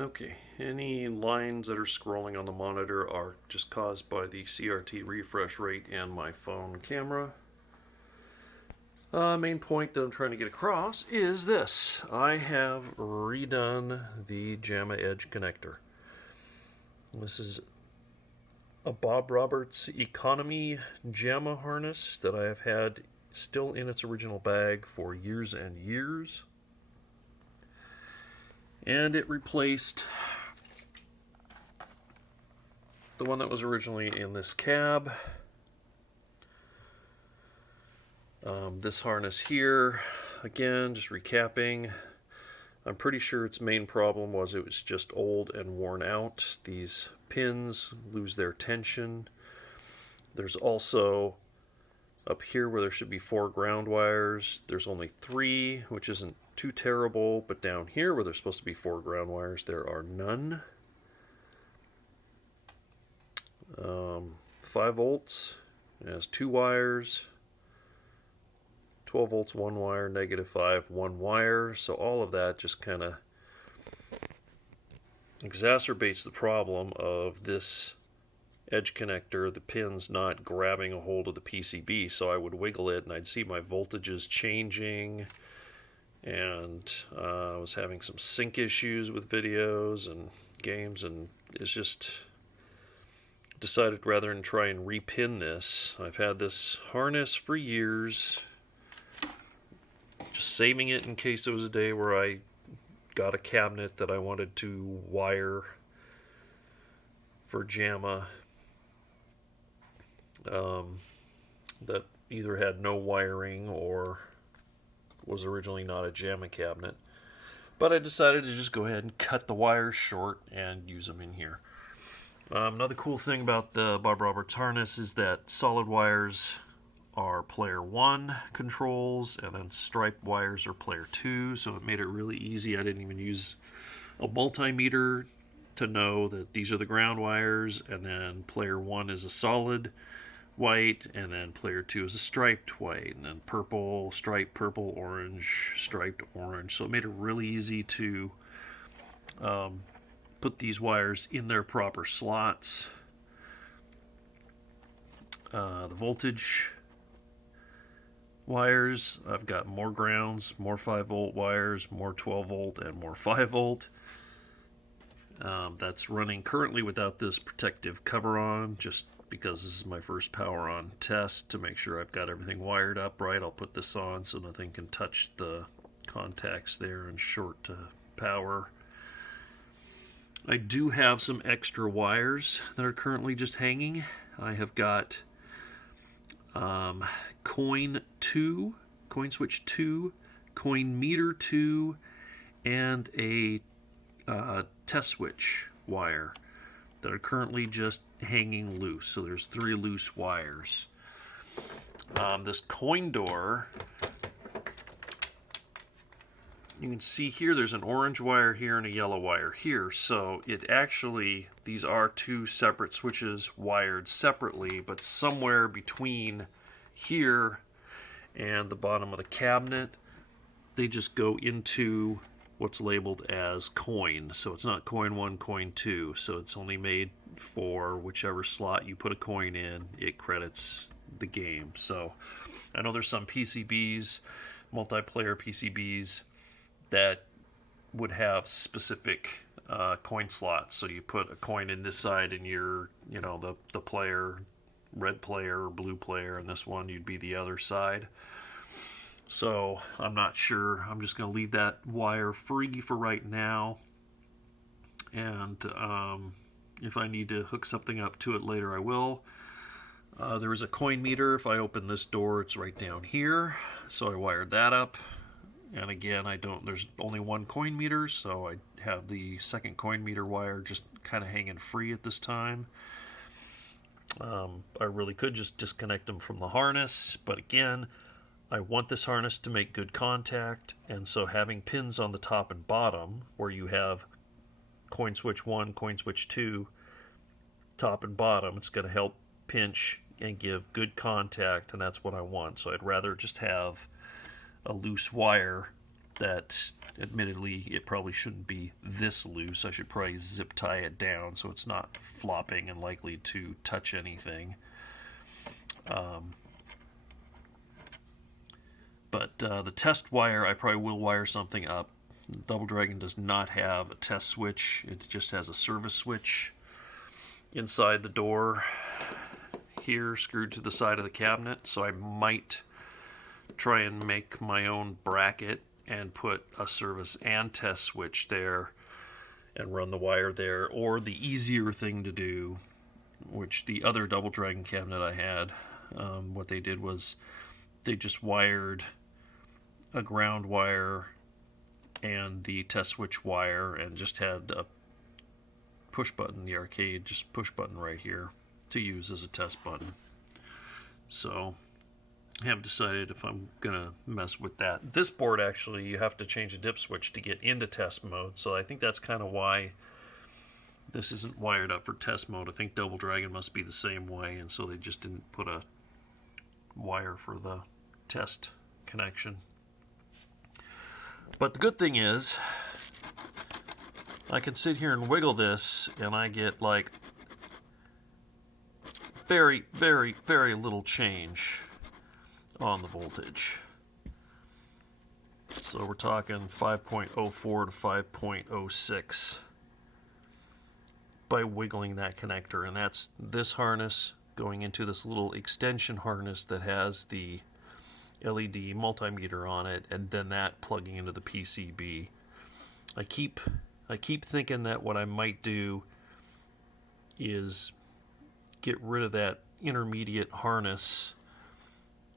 Okay, any lines that are scrolling on the monitor are just caused by the CRT refresh rate and my phone camera. Main point that I'm trying to get across is this. I have redone the JAMMA Edge connector. This is a Bob Roberts Economy JAMMA harness that I have had still in its original bag for years and years. And it replaced the one that was originally in this cab. This harness here, again, just recapping, I'm pretty sure its main problem was it was just old and worn out. These pins lose their tension. There's also up here where there should be 4 ground wires, there's only 3, which isn't too terrible, but down here where there's supposed to be 4 ground wires, there are none. 5 volts, it has 2 wires. 12 volts, 1 wire, -5, 1 wire. So all of that just kind of exacerbates the problem of this edge connector, the pins not grabbing a hold of the PCB. So I would wiggle it and I'd see my voltages changing, and I was having some sync issues with videos and games, and it's just decided rather than try and repin this. I've had this harness for years, just saving it in case there was a day where I got a cabinet that I wanted to wire for JAMMA that either had no wiring or was originally not a JAMMA cabinet. But I decided to just go ahead and cut the wires short and use them in here. Another cool thing about the Bob Roberts harness is that solid wires are player 1 controls, and then striped wires are player 2, so it made it really easy. I didn't even use a multimeter to know that these are the ground wires, and then player 1 is a solid white, and then player 2 is a striped white, and then purple, striped purple, orange, striped orange. So it made it really easy to put these wires in their proper slots. The voltage wires, I've got more grounds, more 5 volt wires, more 12 volt, and more 5 volt. That's running currently without this protective cover on, just because this is my first power on test to make sure I've got everything wired up right. I'll put this on so nothing can touch the contacts there and short to power. I do have some extra wires that are currently just hanging. I have got coin switch 2, coin meter 2, and a test switch wire that are currently just hanging loose. So there's 3 loose wires. This coin door, you can see here there's an orange wire here and a yellow wire here. So it actually, these are 2 separate switches wired separately, but somewhere between here and the bottom of the cabinet, they just go into what's labeled as coin. So it's not coin 1, coin 2. So it's only made for whichever slot you put a coin in, it credits the game. So I know there's some PCBs, multiplayer PCBs, that would have specific coin slots. So you put a coin in this side and you're, the player, red player or blue player, and this one you'd be the other side. So I'm not sure. I'm just going to leave that wire free for right now, and if I need to hook something up to it later, I will. There is a coin meter. If I open this door, it's right down here, so I wired that up. And again, there's only 1 coin meter, so I have the second coin meter wire just kind of hanging free at this time. I really could just disconnect them from the harness, but again, I want this harness to make good contact, and so having pins on the top and bottom, where you have coin switch 1, coin switch 2, top and bottom, it's going to help pinch and give good contact, and that's what I want. So I'd rather just have a loose wire that admittedly it probably shouldn't be this loose. I should probably zip tie it down so it's not flopping and likely to touch anything. But the test wire, I probably will wire something up. Double Dragon does not have a test switch. It just has a service switch inside the door here, screwed to the side of the cabinet. So I might try and make my own bracket and put a service and test switch there and run the wire there. Or the easier thing to do, which the other Double Dragon cabinet I had, what they did was they just wired a ground wire and the test switch wire and just had a push button, the arcade just push button right here to use as a test button. So I have decided if I'm gonna mess with that. This board, actually, you have to change a dip switch to get into test mode, so I think that's kind of why this isn't wired up for test mode. I think Double Dragon must be the same way, and so they just didn't put a wire for the test connection. But the good thing is I can sit here and wiggle this and I get like very, very, very little change on the voltage. So we're talking 5.04 to 5.06 by wiggling that connector, and that's this harness going into this little extension harness that has the LED multimeter on it, and then that plugging into the PCB. I keep thinking that what I might do is get rid of that intermediate harness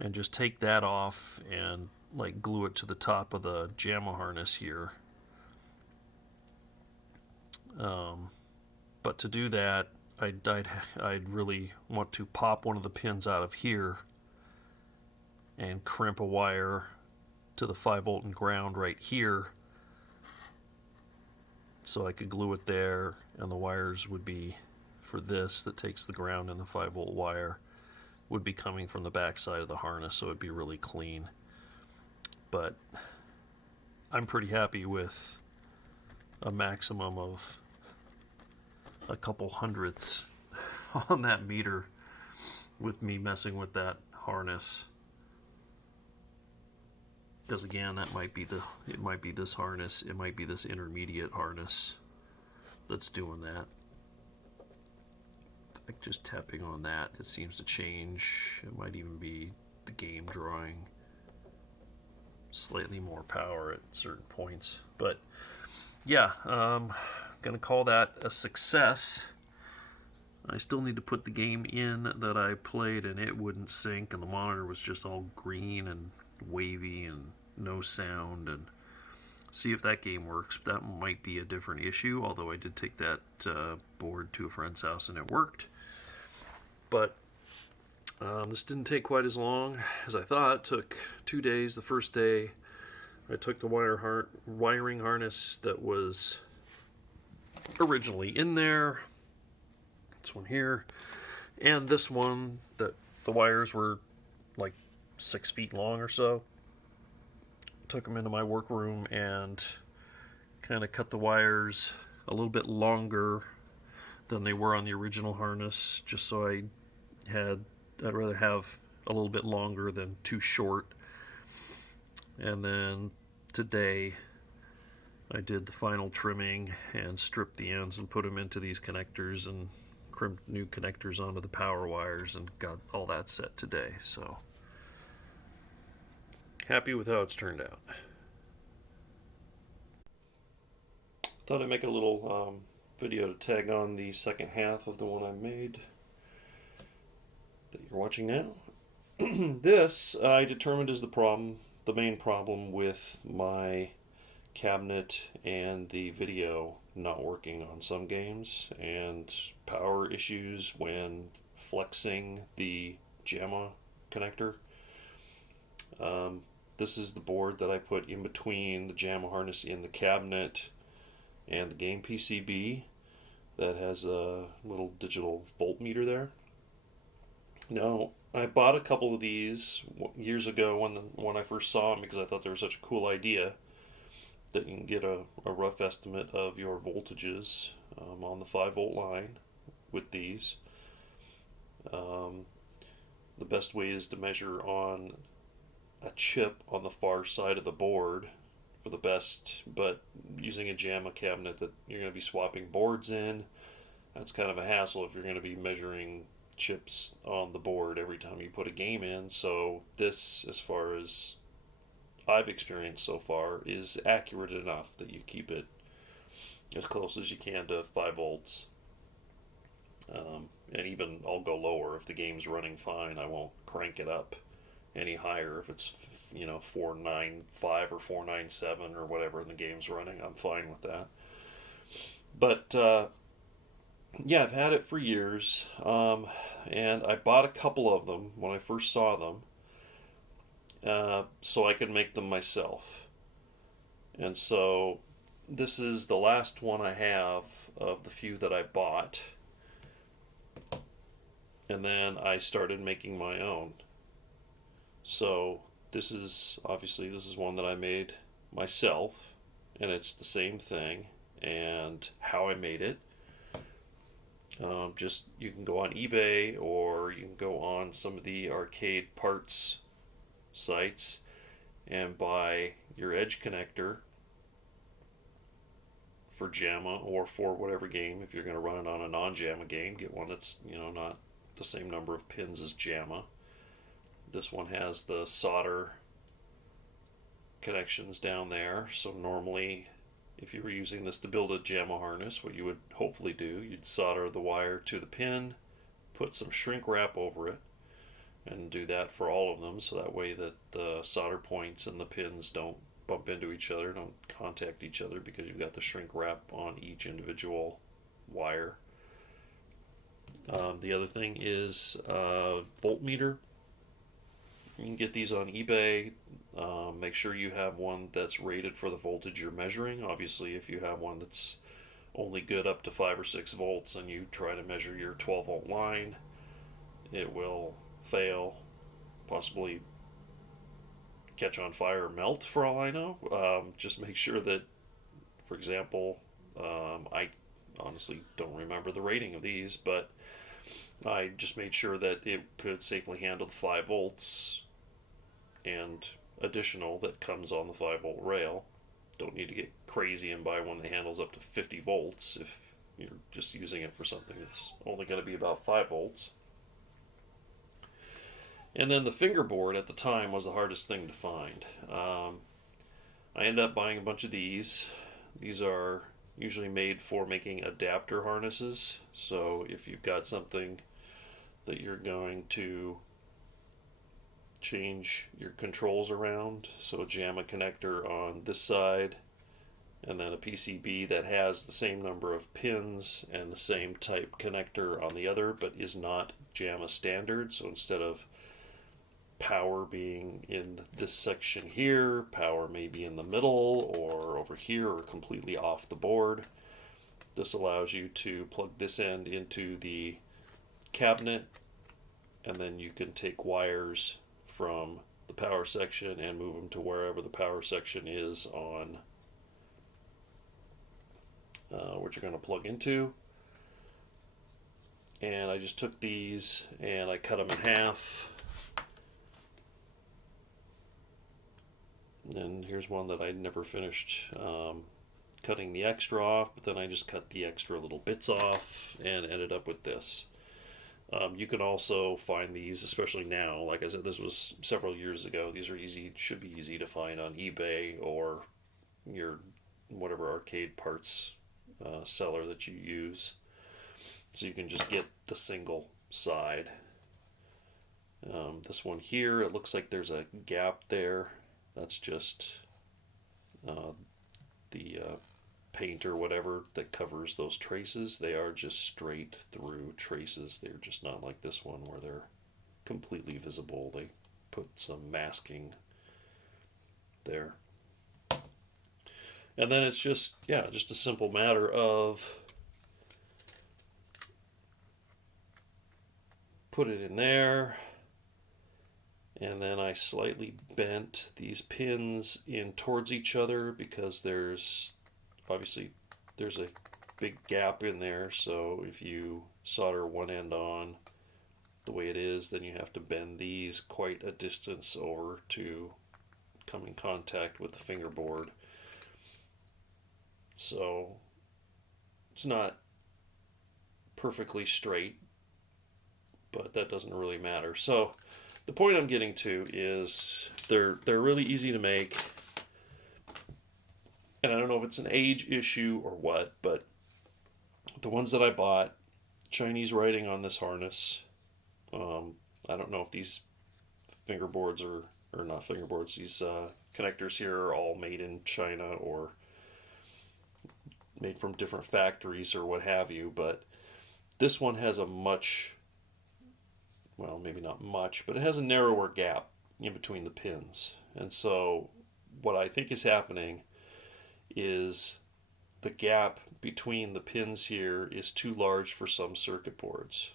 and just take that off and like glue it to the top of the JAMMA harness here. But to do that, I'd really want to pop one of the pins out of here and crimp a wire to the 5-volt and ground right here, so I could glue it there, and the wires would be, for this that takes the ground and the 5-volt wire, would be coming from the back side of the harness, so it'd be really clean. But I'm pretty happy with a maximum of a couple hundredths on that meter with me messing with that harness. Because again, it might be this harness, it might be this intermediate harness that's doing that. Like just tapping on that, it seems to change. It might even be the game drawing slightly more power at certain points. But yeah, gonna call that a success. I still need to put the game in that I played, and it wouldn't sync, and the monitor was just all green and wavy and no sound, and see if that game works. That might be a different issue, although I did take that board to a friend's house and it worked. But this didn't take quite as long as I thought. It took 2 days. The first day I took the wiring harness that was originally in there, this one here, and this one that the wires were like 6 feet long or so. Took them into my workroom and kind of cut the wires a little bit longer than they were on the original harness, just so I'd rather have a little bit longer than too short. And then today I did the final trimming and stripped the ends and put them into these connectors and crimped new connectors onto the power wires and got all that set today. So happy with how it's turned out. Thought I'd make a little video to tag on the second half of the one I made that you're watching now. This I determined is the main problem with my cabinet and the video not working on some games, and power issues when flexing the JAMMA connector. This is the board that I put in between the JAMMA harness in the cabinet and the game PCB that has a little digital voltmeter there. Now, I bought a couple of these years ago when I first saw them because I thought they were such a cool idea. that you can get a rough estimate of your voltages on the 5-volt line with these. The best way is to measure on a chip on the far side of the board for the best, but using a JAMMA cabinet that you're going to be swapping boards in, that's kind of a hassle if you're going to be measuring chips on the board every time you put a game in. So this, as far as I've experienced so far, is accurate enough that you keep it as close as you can to 5 volts. And even I'll go lower if the game's running fine. I won't crank it up any higher if it's 495 or 497 or whatever and the game's running. I'm fine with that. But yeah, I've had it for years, and I bought a couple of them when I first saw them, so I could make them myself. And so this is the last one I have of the few that I bought. And then I started making my own. So this is one that I made myself, and it's the same thing. And how I made it, just you can go on eBay or you can go on some of the arcade parts sites and buy your edge connector for JAMMA or for whatever game. If you're going to run it on a non-JAMMA game, get one that's not the same number of pins as JAMMA. This one has the solder connections down there, so normally if you were using this to build a JAMMA harness, what you would hopefully do, you'd solder the wire to the pin, put some shrink wrap over it, and do that for all of them, so that way that the solder points and the pins don't bump into each other, don't contact each other, because you've got the shrink wrap on each individual wire. The other thing is voltmeter. You can get these on eBay. Make sure you have one that's rated for the voltage you're measuring. Obviously, if you have one that's only good up to 5 or 6 volts and you try to measure your 12-volt line, it will fail, possibly catch on fire or melt, for all I know. Just make sure that, for example, I honestly don't remember the rating of these, but I just made sure that it could safely handle the 5 volts and additional that comes on the 5-volt rail. Don't need to get crazy and buy one that handles up to 50 volts if you're just using it for something that's only going to be about 5 volts. And then the fingerboard at the time was the hardest thing to find. I ended up buying a bunch of these. These are usually made for making adapter harnesses. So if you've got something that you're going to change your controls around, so a JAMMA connector on this side and then a PCB that has the same number of pins and the same type connector on the other but is not JAMMA standard, so instead of power being in this section here, power may be in the middle or over here or completely off the board. This allows you to plug this end into the cabinet, and then you can take wires from the power section and move them to wherever the power section is on what you're going to plug into. And I just took these and I cut them in half. And here's one that I never finished cutting the extra off, but then I just cut the extra little bits off and ended up with this. You can also find these, especially now. Like I said, this was several years ago. These are easy, should be easy to find on eBay or your whatever arcade parts seller that you use. So you can just get the single side. This one here, it looks like there's a gap there. That's just the paint or whatever that covers those traces. They are just straight through traces. They're just not like this one where they're completely visible. They put some masking there. And then it's just a simple matter of put it in there And then I slightly bent these pins in towards each other because there's obviously there's a big gap in there, so if you solder one end on the way it is, then you have to bend these quite a distance over to come in contact with the fingerboard. So it's not perfectly straight, but that doesn't really matter. So the point I'm getting to is they're really easy to make, and I don't know if it's an age issue or what, but the ones that I bought, Chinese writing on this harness. I don't know if these fingerboards or not fingerboards. These connectors here are all made in China or made from different factories or what have you, but this one has a much, well, maybe not much, but it has a narrower gap in between the pins. And so what I think is happening is the gap between the pins here is too large for some circuit boards.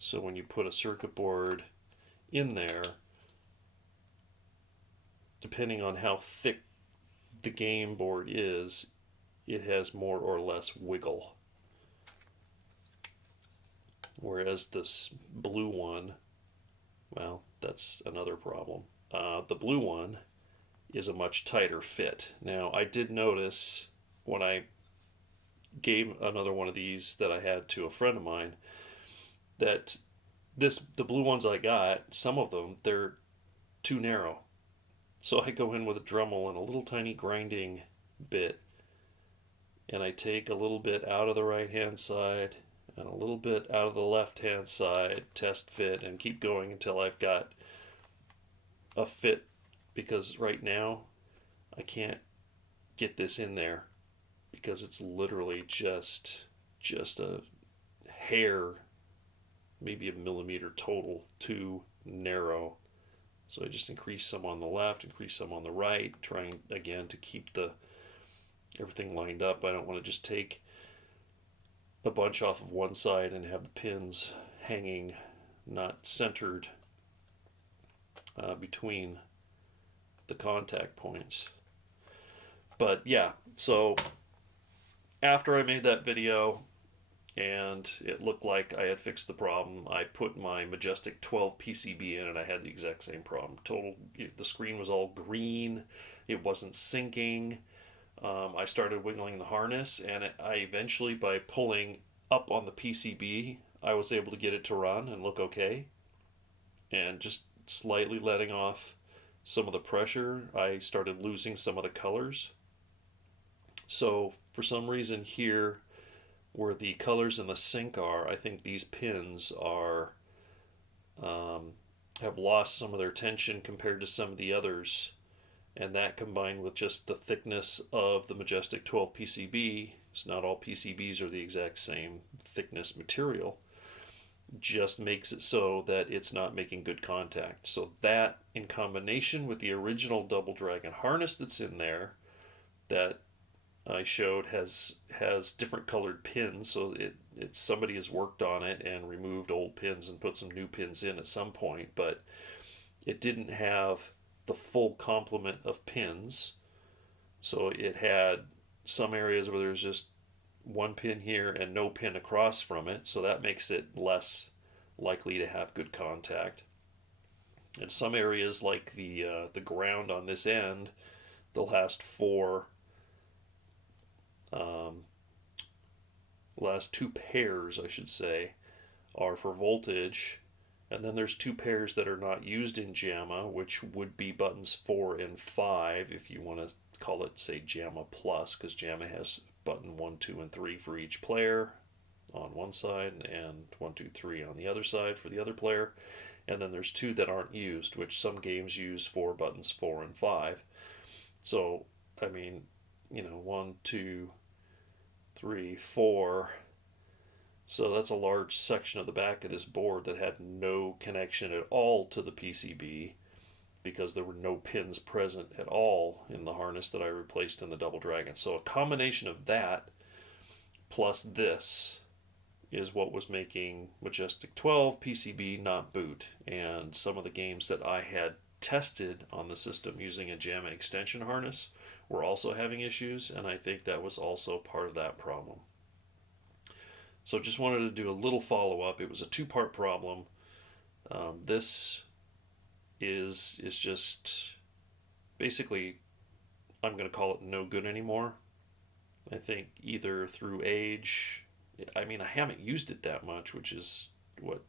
So when you put a circuit board in there, depending on how thick the game board is, it has more or less wiggle. Whereas this blue one, well, that's another problem. The blue one is a much tighter fit. Now, I did notice when I gave another one of these that I had to a friend of mine that the blue ones I got, some of them, they're too narrow. So I go in with a Dremel and a little tiny grinding bit, and I take a little bit out of the right hand side and a little bit out of the left hand side, test fit, and keep going until I've got a fit, because right now I can't get this in there because it's literally just a hair, maybe a millimeter total, too narrow. So I just increase some on the left, increase some on the right, trying again to keep everything lined up. I don't want to just take a bunch off of one side and have the pins hanging not centered between the contact points. But yeah, so after I made that video and it looked like I had fixed the problem, I put my Majestic 12 PCB in and I had the exact same problem. The screen was all green, it wasn't syncing. I started wiggling the harness, and I eventually, by pulling up on the PCB, I was able to get it to run and look okay. And just slightly letting off some of the pressure, I started losing some of the colors. So for some reason here, where the colors in the sync are, I think these pins are have lost some of their tension compared to some of the others, and that combined with just the thickness of the Majestic 12 PCB, it's not all PCBs are the exact same thickness material, just makes it so that it's not making good contact. So that, in combination with the original Double Dragon harness that's in there that I showed, has different colored pins, so somebody has worked on it and removed old pins and put some new pins in at some point, but it didn't have the full complement of pins. So it had some areas where there's just one pin here and no pin across from it, so that makes it less likely to have good contact. And some areas, like the ground on this end, the last two pairs, I should say, are for voltage. And then there's two pairs that are not used in JAMMA, which would be buttons 4 and 5, if you want to call it, say, JAMMA Plus, because JAMMA has button 1, 2, and 3 for each player on one side, and 1, 2, 3 on the other side for the other player. And then there's two that aren't used, which some games use for buttons 4 and 5. So, I mean, 1, 2, 3, 4. So that's a large section of the back of this board that had no connection at all to the PCB, because there were no pins present at all in the harness that I replaced in the Double Dragon. So a combination of that plus this is what was making Majestic 12 PCB not boot. And some of the games that I had tested on the system using a JAMMA extension harness were also having issues, and I think that was also part of that problem. So just wanted to do a little follow-up. It was a two-part problem. This is just basically, I'm going to call it no good anymore. I think either through age, I mean, I haven't used it that much, which is what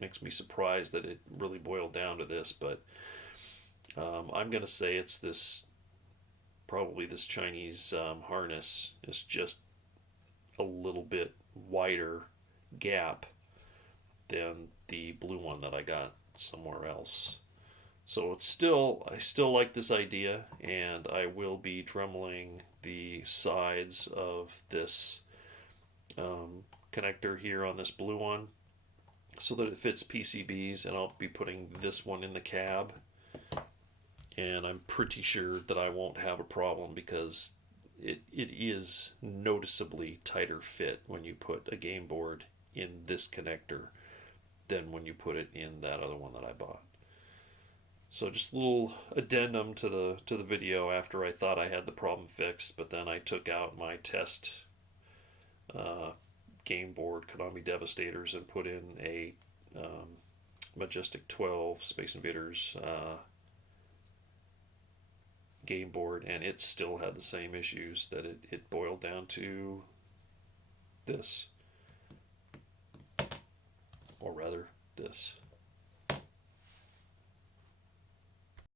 makes me surprised that it really boiled down to this, but I'm going to say it's probably this Chinese harness is just a little bit wider gap than the blue one that I got somewhere else. So I still like this idea, and I will be dremeling the sides of this connector here on this blue one so that it fits PCBs, and I'll be putting this one in the cab, and I'm pretty sure that I won't have a problem because it is noticeably tighter fit when you put a game board in this connector than when you put it in that other one that I bought. So just a little addendum to the video after I thought I had the problem fixed, but then I took out my test game board Konami Devastators and put in a Majestic 12 Space Invaders game board, and it still had the same issues that it boiled down to this, or rather this.